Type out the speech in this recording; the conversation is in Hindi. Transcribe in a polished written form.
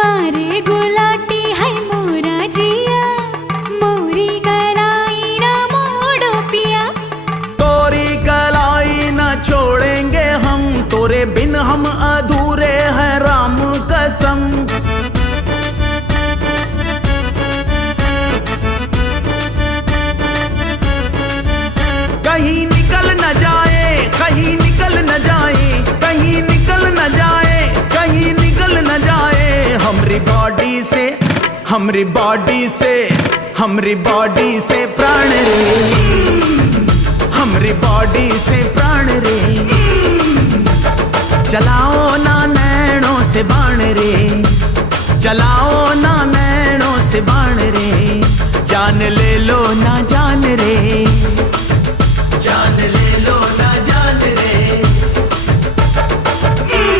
मारे गुलाटी है मोरा जिया, मोरी कलाई ना मोड़ो पिया। तोरी कलाई ना छोड़ेंगे हम, तोरे बिन हम अधूरे हैं राम कसम। कहीं निकल न जाए, कहीं निकल न जाए, कहीं निकल न जाए, कहीं निकल न जाए हमरी बॉडी से, हमरी बॉडी से, हमरी बॉडी से प्राण रे, हमरी बॉडी से प्राण रे। चलाओ ना नैनों से बाण रे, चलाओ ना नैनों से बाण रे। जान ले लो ना जान रे, जान ले लो।